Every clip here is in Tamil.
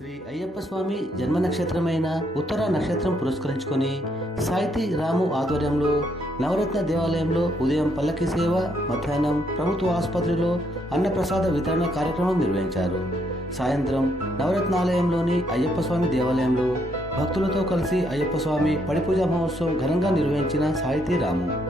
శ్రీ అయ్యప్ప స్వామి జన్మ నక్షత్రమైన ఉత్తర నక్షత్రం పురస్కరించుకొని సాహితీ రాము ఆధ్వర్యంలో నవరత్న దేవాలయంలో ఉదయం పల్లకి సేవ మధ్యాహ్నం ప్రభుత్వ ఆసుపత్రిలో అన్నప్రసాద వితరణ కార్యక్రమం నిర్వహించారు. సాయంత్రం నవరత్నాలయంలోని అయ్యప్ప స్వామి దేవాలయంలో భక్తులతో కలిసి అయ్యప్ప స్వామి పడిపూజ మహోత్సవం ఘనంగా నిర్వహించిన సాహితీ రాము.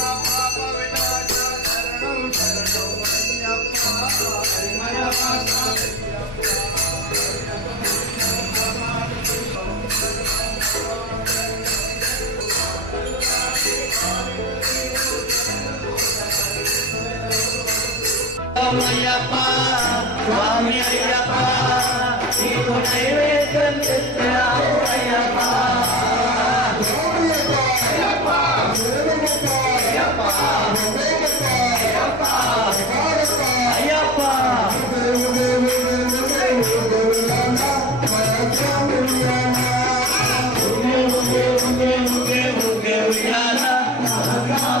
ஐயப்பா சுவாமி ஐயப்பா நீ நைவேத்தியம் செத்தாவோ ஐயப்பா ஐயப்பா ஐயப்பா ஐயப்பா ஐயப்பா Yeah.